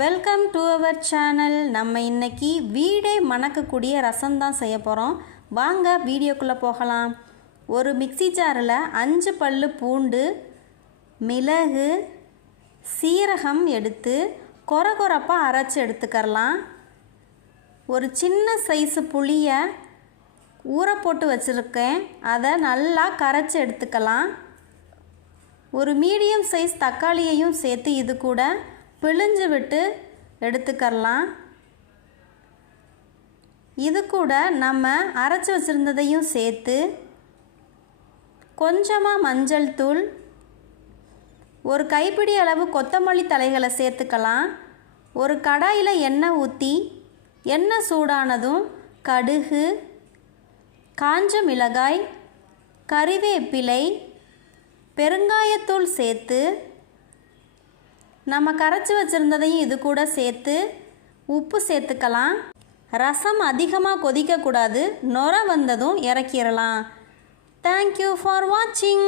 Welcome to our channel நம்ம இன்னைக்கு வீடே மணக்கக்கூடிய ரசம் தான் செய்ய போகிறோம் வாங்க வீடியோக்குள்ளே போகலாம். ஒரு மிக்ஸி ஜாரில் அஞ்சு பல் பூண்டு மிளகு சீரகம் எடுத்து கொர கொரப்பாக அரைச்சி எடுத்துக்கரலாம். ஒரு சின்ன சைஸு புளியை ஊற போட்டு வச்சுருக்கேன். அதை நல்லா கரைச்சி எடுத்துக்கலாம். ஒரு மீடியம் சைஸ் தக்காளியையும் சேர்த்து இது கூட பிழிஞ்சு விட்டு எடுத்துக்கரலாம். இது கூட நம்ம அரைச்சி வச்சுருந்ததையும் சேர்த்து கொஞ்சமாக மஞ்சள் தூள் ஒரு கைப்பிடி அளவு கொத்தமல்லி தலைகளை சேர்த்துக்கலாம். ஒரு கடாயில் எண்ணெய் ஊற்றி எண்ணெய் சூடானதும் கடுகு காஞ்ச மிளகாய் கறிவேப்பிலை பெருங்காயத்தூள் சேர்த்து நம்ம கரைச்சி வச்சுருந்ததையும் இது கூட சேர்த்து உப்பு சேர்த்துக்கலாம். ரசம் அதிகமாக கொதிக்கக்கூடாது. நொர வந்ததும் இறக்கிடலாம் தேங்க்யூ ஃபார் வாட்சிங்